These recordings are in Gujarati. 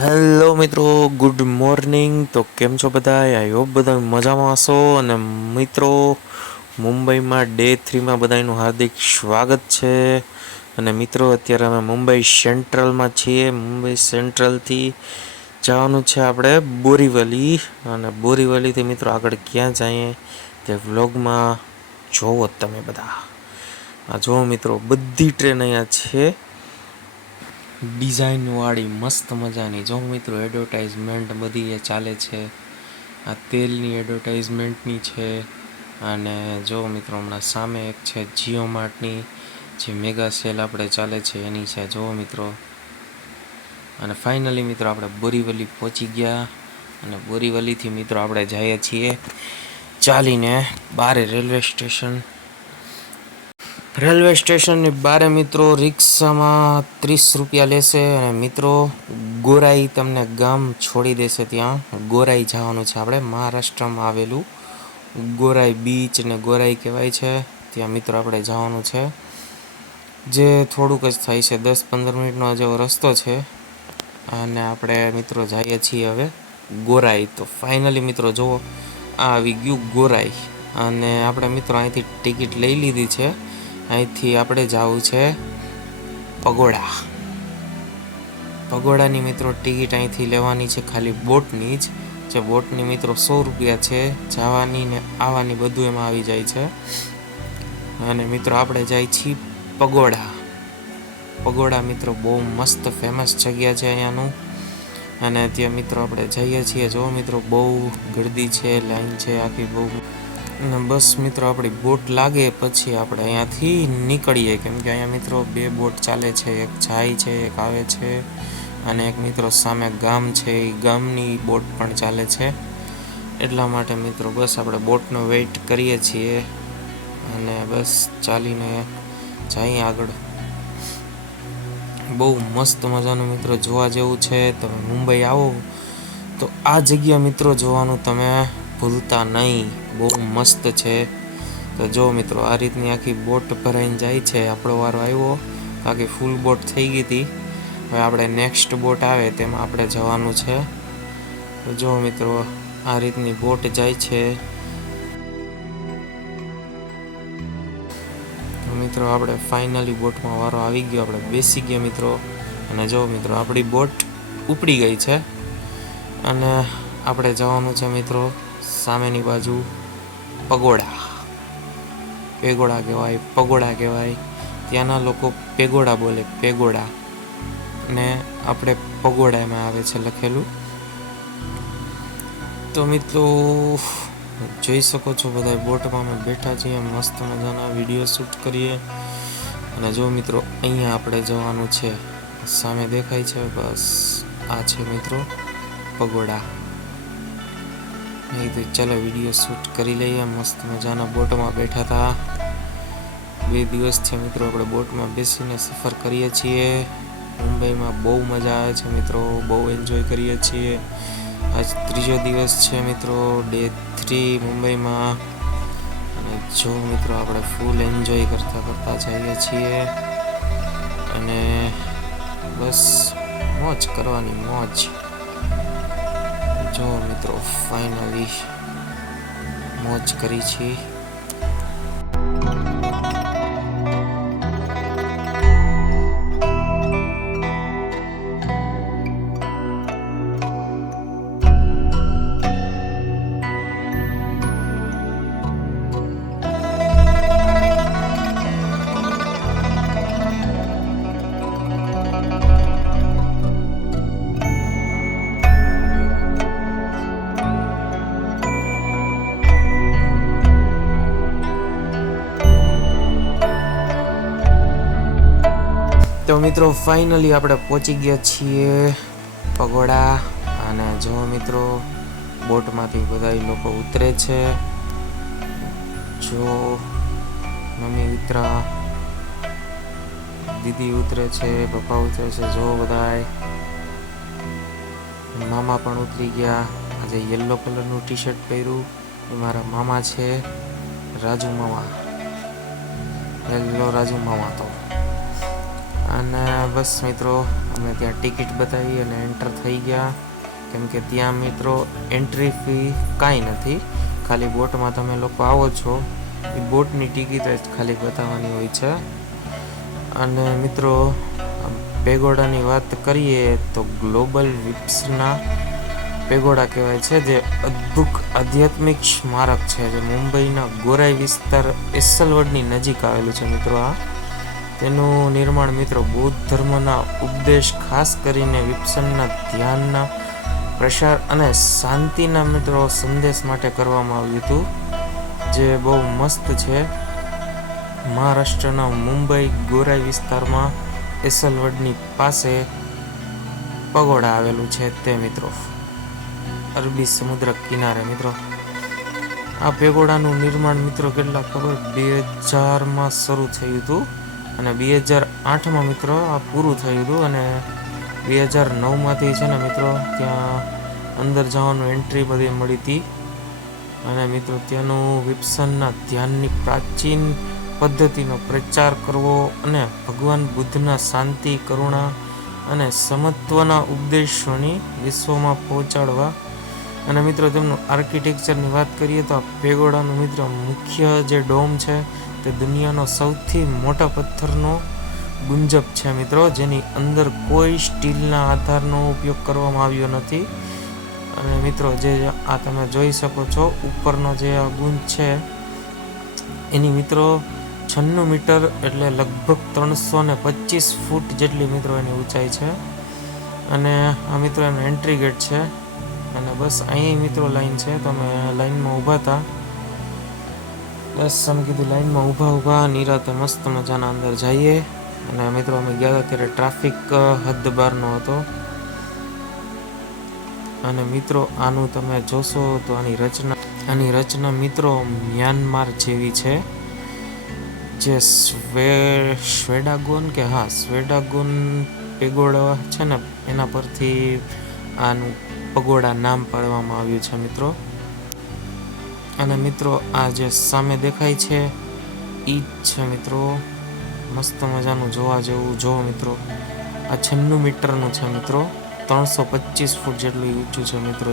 હેલો મિત્રો, ગુડ મોર્નિંગ. તો કેમ છો બધા? આઈ હોપ બધા મજામાં હશો. અને મિત્રો, મુંબઈમાં ડે 3માં બધાનું હાર્દિક સ્વાગત છે. અને મિત્રો, અત્યારે અમે મુંબઈ સેન્ટ્રલમાં છીએ. મુંબઈ સેન્ટ્રલથી જવાનું છે આપણે બોરીવલી. અને બોરીવલીથી મિત્રો આગળ ક્યાં જઈએ તે વ્લોગમાં જોવો તમે બધા. આ જુઓ મિત્રો, બધી ટ્રેન અહીંયા છે ડિઝાઇનવાળી મસ્ત મજાની. જો મિત્રો, એડવર્ટાઇઝમેન્ટ બધી એ ચાલે છે. આ તેલની એડવર્ટાઇઝમેન્ટની છે. અને જો મિત્રો, હમણાં સામે એક છે જીઓ માર્ટની, જે મેગા સેલ આપણે ચાલે છે એની છે. જો મિત્રો, અને ફાઇનલી મિત્રો આપણે બોરીવલી પહોંચી ગયા. અને બોરીવલીથી મિત્રો આપણે જઈએ છીએ ચાલીને બારે રેલવે સ્ટેશનની બારે મિત્રો રિક્ષામાં 30 રૂપિયા લેશે. અને મિત્રો ગોરાઈ તમને ગામ છોડી દેશે. ત્યાં ગોરાઈ જવાનું છે આપણે, મહારાષ્ટ્રમાં આવેલું ગોરાઈ બીચ ને ગોરાઈ કહેવાય છે. ત્યાં મિત્રો આપણે જવાનું છે, જે થોડુંક જ થાય છે, 10-15 મિનિટનો જેવો રસ્તો છે. અને આપણે મિત્રો જઈએ છીએ હવે ગોરાઈ. તો ફાઇનલી મિત્રો જુઓ, આ આવી ગયું ગોરાઈ. અને આપણે મિત્રો અહીંથી ટિકિટ લઈ લીધી છે. અહીંથી આપણે જવું છે પગોડાની મિત્રો ટિકિટ અહીંથી લેવાની છે, ખાલી બોટની જ. જે બોટની મિત્રો 100 રૂપિયા છે, જવાની ને આવવાની બધું એમાં આવી જાય છે. અને મિત્રો આપણે જાય છીએ પગોડા મિત્રો બહુ મસ્ત ફેમસ જગ્યા છે અહીંયાનું. અને ત્યાં મિત્રો આપણે જઈએ છીએ. જો મિત્રો, બહુ ગીરદી છે, લાઈન છે આખી બહુ. અને બસ મિત્રો આપણી બોટ લાગે પછી આપણે અહીંયાથી નીકળીએ, કેમ કે અહીંયા મિત્રો 2 બોટ ચાલે છે, એક જાય છે એક આવે છે. અને એક મિત્રો સામે ગામ છે, એ ગામની બોટ પણ ચાલે છે. એટલા માટે મિત્રો બસ આપણે બોટનો વેઇટ કરીએ છીએ. અને બસ ચાલીને જઈએ આગળ. બહુ મસ્ત મજાનું મિત્રો જોવા જેવું છે. તમે મુંબઈ આવો તો આ જગ્યા મિત્રો જોવાનું તમે ભૂલતા નહીં, બહુ મસ્ત છે. તો જો મિત્રો, આ રીતની આખી બોટ ભરાઈને જાય છે. આપણો વારો આવ્યો, આખી ફૂલ બોટ થઈ ગઈ હતી. હવે આપણે નેક્સ્ટ બોટ આવે તેમાં આપણે જવાનું છે. તો જો મિત્રો, આ રીતની બોટ જાય છે. મિત્રો આપણે ફાઇનલી બોટમાં વારો આવી ગયો, આપણે બેસી ગયા મિત્રો. અને જો મિત્રો, આપણી બોટ ઉપડી ગઈ છે. અને આપણે જવાનું છે મિત્રો સામેની બાજુ પગોડા કહેવાય. ત્યાંના લોકો પેગોડા બોલે, પેગોડા. ને આપણે પગોડામાં આવે છે લખેલું. તો મિત્રો જોઈ શકો છો, બધા બોટમાં અમે બેઠા છીએ, મસ્ત મજાના વિડીયો શૂટ કરીએ. અને જો મિત્રો, અહીંયા આપણે જવાનું છે, સામે દેખાય છે, બસ આ છે મિત્રો પગોડા. નહીં તો ચાલો વિડીયો શૂટ કરી લઈએ. મસ્ત મજાના બોટમાં બેઠા હતા. 2 દિવસથી મિત્રો આપણે બોટમાં બેસીને સફર કરીએ છીએ. મુંબઈમાં બહુ મજા આવે છે મિત્રો, બહુ એન્જોય કરીએ છીએ. આજ 3જો દિવસ છે મિત્રો, ડે 3 મુંબઈમાં. અને જો મિત્રો, આપણે ફૂલ એન્જોય કરતા જઈએ છીએ. અને બસ મોજ કરવાની, મોજ. જો મિત્રો, ફાઇનલી મોજ કરી છે. તો મિત્રો ફાઇનલી આપણે પહોંચી ગયા છીએ પગોડા. અને જો મિત્રો, બોટમાંથી બધા લોકો ઉતરે છે. જો મમ્મી ઉતરા, દીદી ઉતરે છે, પપ્પા ઉતરે છે. જો બધા મામા પણ ઉતરી ગયા. આજે યલો કલરનું ટી શર્ટ પહેર્યું એ મારા મામા છે, રાજુ મામા. હેલો રાજુ મામા. તો અને બસ મિત્રો, અમે ત્યાં ટિકિટ બતાવી અને એન્ટર થઈ ગયા, કેમ કે ત્યાં મિત્રો એન્ટ્રી ફી કાંઈ નથી, ખાલી બોટમાં તમે લોકો આવો છો એ બોટની ટિકિટ જ ખાલી બતાવવાની હોય છે. અને મિત્રો પેગોડાની વાત કરીએ તો ગ્લોબલ વિપ્સના પેગોડા કહેવાય છે, જે અદ્ભુત આધ્યાત્મિક સ્મારક છે, જે મુંબઈના ગોરાઈ વિસ્તાર એસલવડની નજીક આવેલું છે મિત્રો. તેનું નિર્માણ મિત્રો બૌદ્ધ ધર્મના ઉપદેશ, ખાસ કરીને વિપસનના ધ્યાનના પ્રસાર અને શાંતિના મિત્રો સંદેશ માટે કરવામાં આવ્યું હતું, જે બહુ મસ્ત છે. મહારાષ્ટ્રના મુંબઈ ગોરાઈ વિસ્તારમાં એસલવડની પાસે પગોડા આવેલું છે તે મિત્રો, અરબી સમુદ્ર કિનારે મિત્રો. આ પેગોડાનું નિર્માણ મિત્રો કેટલા ખબર 2000માં શરૂ થયું હતું અને 2008માં મિત્રો આ પૂરું થયું હતું. અને 2009માંથી છે ને મિત્રો ત્યાં અંદર જવાનું એન્ટ્રી બધી મળી હતી. અને મિત્રો ત્યાંનું વિપસનના ધ્યાનની પ્રાચીન પદ્ધતિનો પ્રચાર કરવો અને ભગવાન બુદ્ધના શાંતિ, કરુણા અને સમત્વના ઉપદેશોની વિશ્વમાં પહોંચાડવા. અને મિત્રો તેમનું આર્કિટેક્ચરની વાત કરીએ તો આ પેગોડાનું મિત્રો મુખ્ય જે ડોમ છે તે દુનિયાનો સૌથી મોટા પથ્થરનો ગુંજબ છે મિત્રો, જેની અંદર કોઈ સ્ટીલના આધારનો ઉપયોગ કરવામાં આવ્યો નથી. અને મિત્રો જે આ તમે જોઈ શકો છો ઉપરનો જે આ ગુંજ છે એની મિત્રો 96 મીટર એટલે લગભગ 325 ફૂટ જેટલી મિત્રો એની ઊંચાઈ છે. અને આ મિત્રો એનો એન્ટ્રી ગેટ છે. અને બસ અહીં મિત્રો લાઈન છે, તો અમે લાઈનમાં ઊભા હતા. બસ અમે કીધું લાઈનમાં ઊભા નિરાતે મસ્ત મજાના અંદર જઈએ. અને મિત્રો અમે ગયા હતા ત્યારે ટ્રાફિક હદ બહારનો હતો. અને મિત્રો આનું તમે જોશો તો આની રચના મિત્રો મ્યાનમાર જેવી છે, જે સ્વેડાગોન પેગોડા છે ને એના પરથી આનું પગોડા નામ પાડવામાં આવ્યું છે મિત્રો. અને મિત્રો આ જે સામે દેખાય છે ઈ જ છે મિત્રો, મસ્ત મજાનું જોવા જેવું. જો મિત્રો આ 96 મીટરનું છે મિત્રો, 325 ફૂટ જેટલું ઊંચું છે મિત્રો.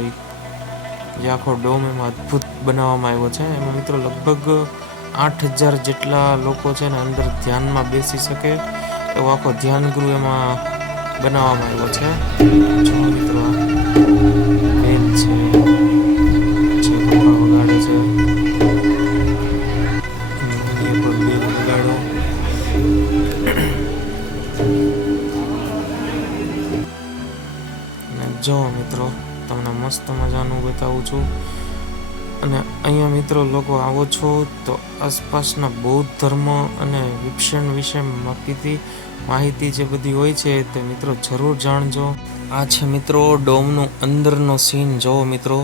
જે આખો ડોમ એમાં અદ્ભુત બનાવવામાં આવ્યો છે. એમાં મિત્રો લગભગ 8000 જેટલા લોકો છે ને અંદર ધ્યાનમાં બેસી શકે એવો આખો ધ્યાન ગૃહ એમાં બનાવવામાં આવ્યો છે. જો મિત્રો બેલ છે, જે ઘોડા વગાડે છે, એ પણ બેલ વગાડો. જો મિત્રો તમને મસ્ત મજાનું બતાવું છું. અને અહીંયા મિત્રો લોકો આવો છો તો આસપાસના બૌદ્ધ ધર્મ અને વિપસન વિશે માહિતી જે બધી હોય છે તે મિત્રો જરૂર જાણજો. આ છે મિત્રો ડોમનું અંદરનો સીન. જો મિત્રો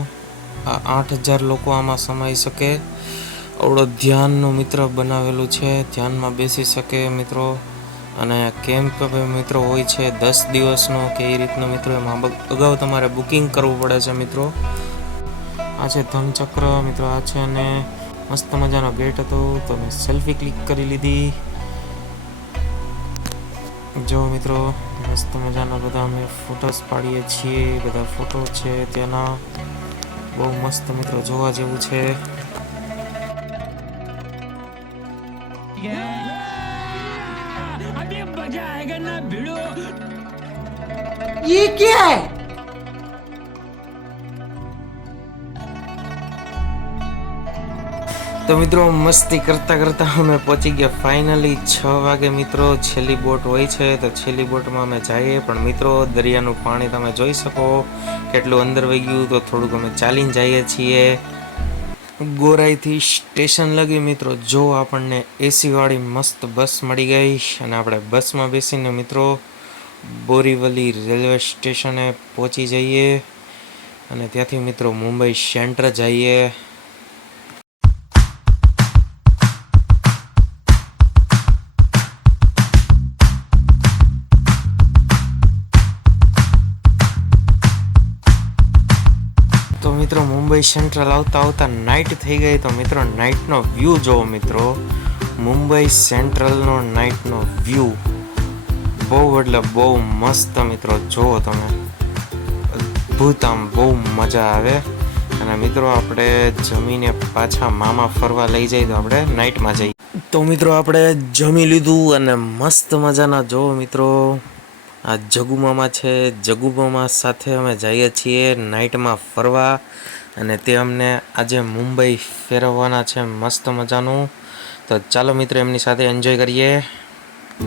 આ 8000 લોકો આમાં સમાઈ શકે અવડો ધ્યાનનું મિત્ર બનાવેલું છે, ધ્યાનમાં બેસી શકે મિત્રો. અને કેમ્પ મિત્રો હોય છે 10 દિવસનો કે એ રીતનો મિત્રો, એમાં અગાઉ તમારે બુકિંગ કરવું પડે છે મિત્રો. આ છે ધનચક્ર મિત્રો, આ છે. અને મસ્ત મજાનો ગેટ હતો તો મેં સેલ્ફી ક્લિક કરી લીધી. જો મિત્રો મસ્ત મજાના બધા અમે ફોટોસ પાડીએ છીએ, બધા ફોટો છે ત્યાંના, બહુ મસ્ત મિત્રો જોવા જેવું છે. ये क्या है? તો મિત્રો મસ્તી કરતા અમે પહોંચી ગયા ફાઇનલી 6 વાગે મિત્રો. છેલ્લી બોટ હોય છે તો છેલ્લી બોટમાં અમે જઈએ, પણ મિત્રો દરિયાનું પાણી તમે જોઈ શકો કેટલું અંદર વહી ગયું. તો થોડુંક અમે ચાલીને જઈએ છીએ ગોરાઈથી સ્ટેશન લગી મિત્રો. જો આપણને એસી વાળી મસ્ત બસ મળી ગઈ અને આપણે બસમાં બેસીને મિત્રો બોરીવલી રેલવે સ્ટેશને પહોંચી જઈએ અને ત્યાંથી મિત્રો મુંબઈ સેન્ટ્રલ જઈએ. તો મિત્રો મુંબઈ સેન્ટ્રલ આવતા નાઇટ થઈ ગઈ. તો મિત્રો નાઇટનો વ્યૂ જોવો મિત્રો, મુંબઈ સેન્ટ્રલનો નાઇટનો વ્યૂ બહુ એટલે બહુ મસ્ત મિત્રો, જુઓ તમે, અદ્ભુત, આમ બહુ મજા આવે. અને મિત્રો આપણે જમીને પાછા મામા ફરવા લઈ જાય તો આપણે નાઇટમાં જઈએ. તો મિત્રો આપણે જમી લીધું અને મસ્ત મજાના, જો મિત્રો આ જગુ મામા છે, જગુ મામા સાથે અમે જઈએ છીએ નાઇટમાં ફરવા. અને તે અમને આજે મુંબઈ ફેરવવાના છે મસ્ત મજાનું. તો ચાલો મિત્રો એમની સાથે એન્જોય કરીએ.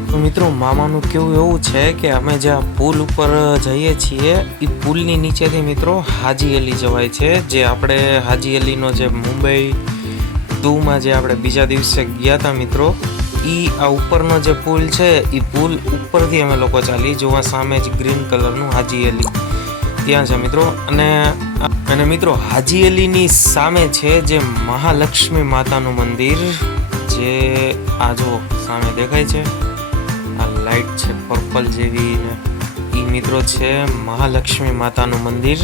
તો મિત્રો મામાનું કેવું એવું છે કે અમે જ્યાં પુલ ઉપર જઈએ છીએ એ પુલની નીચેથી મિત્રો હાજી અલી જવાય છે. જે આપણે હાજી અલીનો જે મુંબઈ 2માં જે આપણે બીજા દિવસે ગયા હતા મિત્રો, એ આ ઉપરનો જે પુલ છે એ પુલ ઉપરથી અમે લોકો ચાલી, જોવા સામે જ ગ્રીન કલરનું હાજી અલી ત્યાં છે મિત્રો. અને મિત્રો હાજી અલીની સામે છે જે મહાલક્ષ્મી માતાનું મંદિર, જે આ જો સામે દેખાય છે, આ લાઈટ છે પર્પલ જેવી, એ મિત્રો છે મહાલક્ષ્મી માતાનું મંદિર,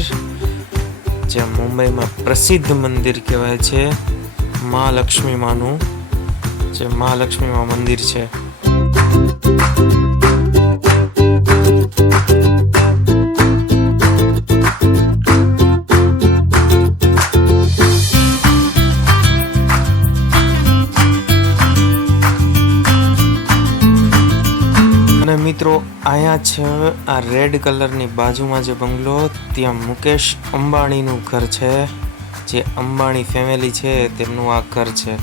જે મુંબઈમાં પ્રસિદ્ધ મંદિર કહેવાય છે. મહાલક્ષ્મી માનું જે મહાલક્ષ્મી માં મંદિર છે. મિત્રો અહીંયા છે આ રેડ કલરની બાજુમાં જે બંગલો, ત્યાં મુકેશ અંબાણીનું ઘર છે. જે અંબાણી ફેમિલી છે તેમનું આ ઘર છે.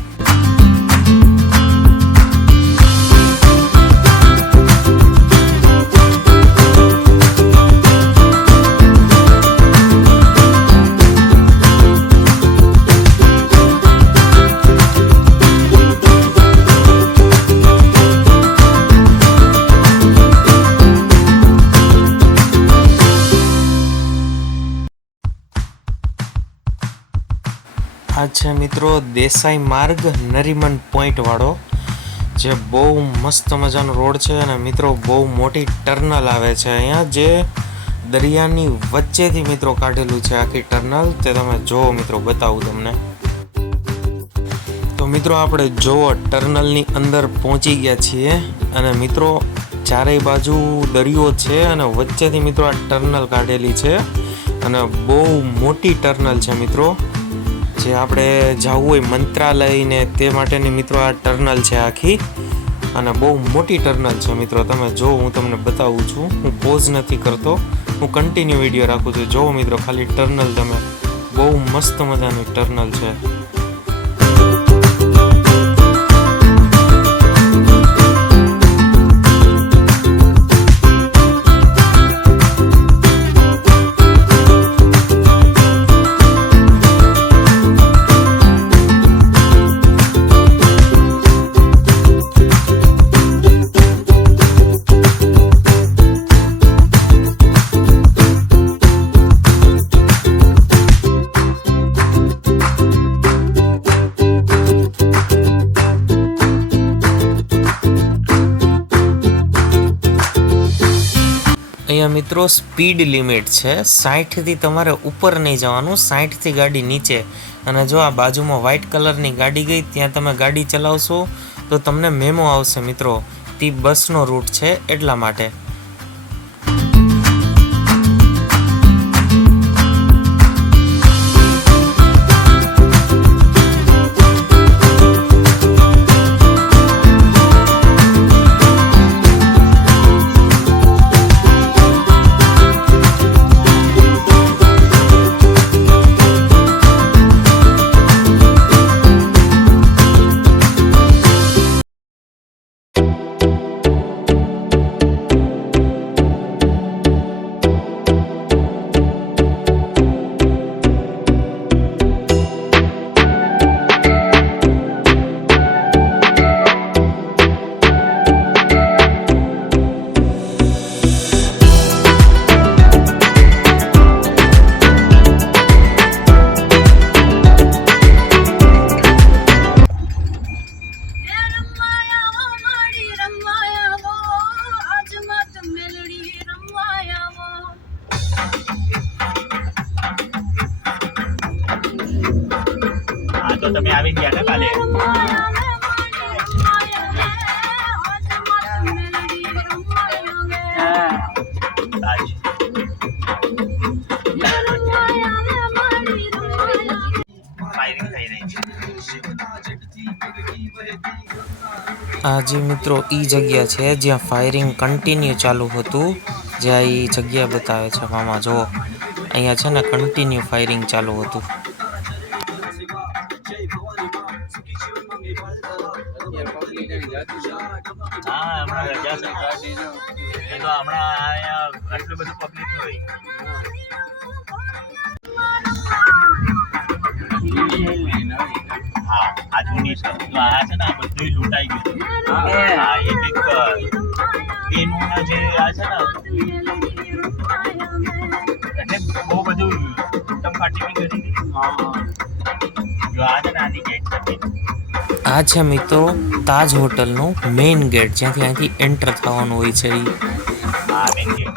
આ છે મિત્રો દેસાઈ માર્ગ નરીમન પોઈન્ટ વાળો, જે બહુ મસ્ત મજાનો રોડ છે. અને મિત્રો બહુ મોટી ટર્નલ આવે છે અહીંયા, જે દરિયાની વચ્ચેથી મિત્રો કાઢેલું છે આખી ટર્નલ. તે તમે જોવો મિત્રો, બતાવું તમને. તો મિત્રો આપણે જોવો ટર્નલની અંદર પહોંચી ગયા છીએ. અને મિત્રો ચારેય બાજુ દરિયો છે અને વચ્ચેથી મિત્રો આ ટર્નલ કાઢેલી છે. અને બહુ મોટી ટર્નલ છે મિત્રો, જે આપણે જવું હોય મંત્રાલય ને તે માટેની મિત્રો આ ટર્નલ છે આખી. અને બહુ મોટી ટર્નલ છે મિત્રો, તમે જો, હું તમને બતાવું છું, હું પોઝ નથી કરતો, હું કન્ટિન્યુ વિડીયો રાખું છું. જોવો મિત્રો ખાલી ટર્નલ, તમે, બહુ મસ્ત મજાની ટર્નલ છે. અહીંયા મિત્રો સ્પીડ લિમિટ છે 60થી, તમારે ઉપર નહીં જવાનું, 60થી ગાડી નીચે. અને જો આ બાજુમાં વ્હાઇટ કલરની ગાડી ગઈ, ત્યાં તમે ગાડી ચલાવશો તો તમને મેમો આવશે મિત્રો, તે બસનો રૂટ છે એટલા માટે. તો તમે આવી ગયા ને કાલે? આ જે મિત્રો ઈ જગ્યા છે જ્યાં ફાયરિંગ કન્ટિન્યુ ચાલુ હતું, જ્યાં ઈ જગ્યા બતાવે છે મામા જો અહીંયા છે ને કન્ટિન્યુ ફાયરિંગ ચાલુ હતું. લૂંટાઈ ગયું એક તેનું જે આ છે ને એટલે બહુ બધું ટૂટમ ફાટી કરી દીધી. જો આ છે ને આની ગેટ હતી. આ છે મિત્રો તાજ હોટલનો મેઇન ગેટ, જ્યાંથી અહીંથી એન્ટર થવાનું હોય છે. હા મેન ગેટ.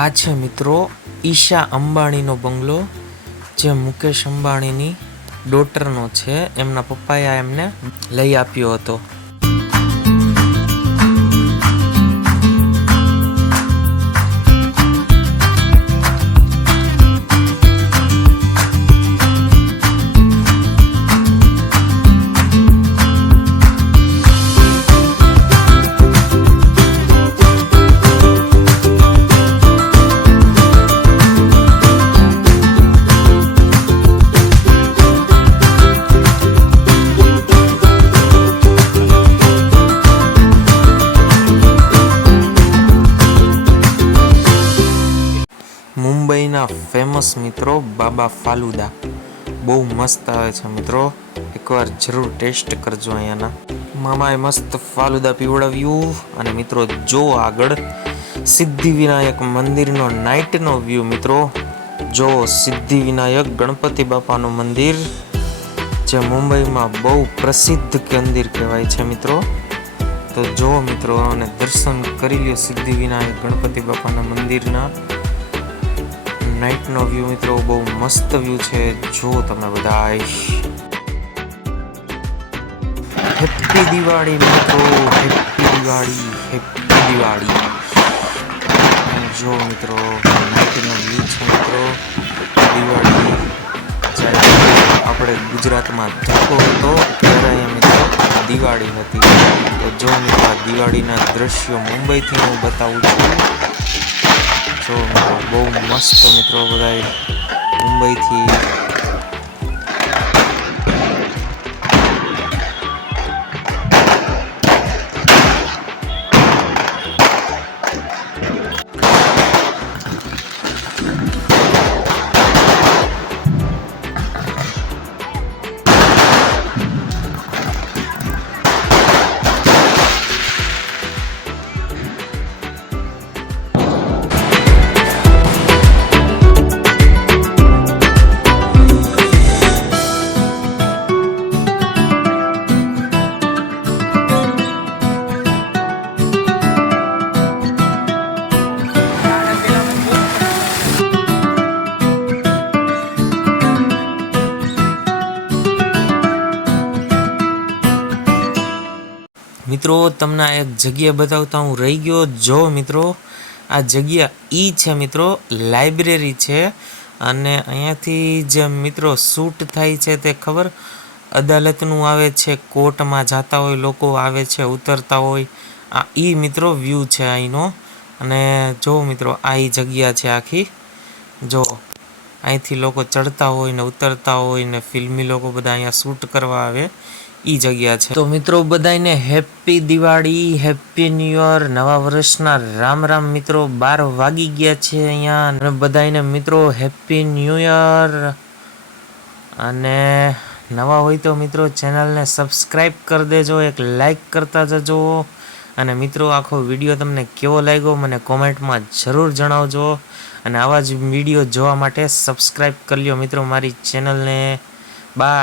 આ છે મિત્રો ઈશા અંબાણીનો બંગલો, જે મુકેશ અંબાણીની ડોટરનો છે. એમના પપ્પાએ આ એમને લઈ આપ્યો હતો. મુંબઈના ફેમસ મિત્રો બાબા ફાલુદા બહુ મસ્ત આવે છે મિત્રો, એકવાર જરૂર ટેસ્ટ કરજો અહીંયાના. મામાએ મસ્ત ફાલુદા પીવડાવ્યું. અને મિત્રો જો આગળ સિદ્ધિવિનાયક મંદિરનો નાઇટનો વ્યૂ મિત્રો, જો સિદ્ધિવિનાયક ગણપતિ બાપાનું મંદિર, જે મુંબઈમાં બહુ પ્રસિદ્ધ મંદિર કહેવાય છે મિત્રો. તો જો મિત્રો અને દર્શન કરી લ્યો સિદ્ધિવિનાયક ગણપતિ બાપાના મંદિરના. નાઇટનો વ્યૂ મિત્રો બહુ મસ્ત વ્યૂ છે. જો તમે બધા હેપી દિવાળી મિત્રો, હેપી દિવાળી, હેપી દિવાળી. જો મિત્રો નાઇટનો વ્યૂ છે મિત્રો. દિવાળી જ્યારે આપણે ગુજરાતમાં ધક્કો હતો ત્યારે અહીંયા મિત્રો દિવાળી હતી. તો જો મિત્રો આ દિવાળીના દ્રશ્યો મુંબઈથી હું બતાવું છું. જો મિત્રો બહુ મસ્ત મિત્રો બધા મુંબઈથી મિત્રો તમને આ એક જગ્યા બતાવતા હું રહી ગયો. જો મિત્રો આ જગ્યા છે મિત્રો લાઇબ્રેરી છે. અને અહીંયાથી જે મિત્રો શૂટ થાય છે તે ખબર અદાલતનું આવે છે, કોર્ટમાં જતા હોય લોકો આવે છે, ઉતરતા હોય. આ મિત્રો વ્યૂ છે અહીંનો. અને જો મિત્રો આ જગ્યા છે આખી. જો અહીંથી લોકો ચડતા હોય ને ઉતરતા હોય ને ફિલ્મી લોકો બધા અહીંયા શૂટ કરવા આવે. જગ્યા છે. તો મિત્રો બધાને happy Diwali, happy new year, નવા વર્ષના રામ રામ મિત્રો. 12 વાગી ગયા છે અહીંયા. અને બધાને મિત્રો હેપી ન્યુ યર. અને નવા હોય તો મિત્રો ચેનલને સબસ્ક્રાઈબ કરી દેજો, એક લાઈક કરતા જજો. અને મિત્રો આખો વિડીયો તમને કેવો લાગ્યો મને કોમેન્ટમાં જરૂર જણાવજો. અને આવા જ વિડીયો જોવા માટે સબસ્ક્રાઈબ કરી લ્યો મિત્રો મારી ચેનલને. બાય.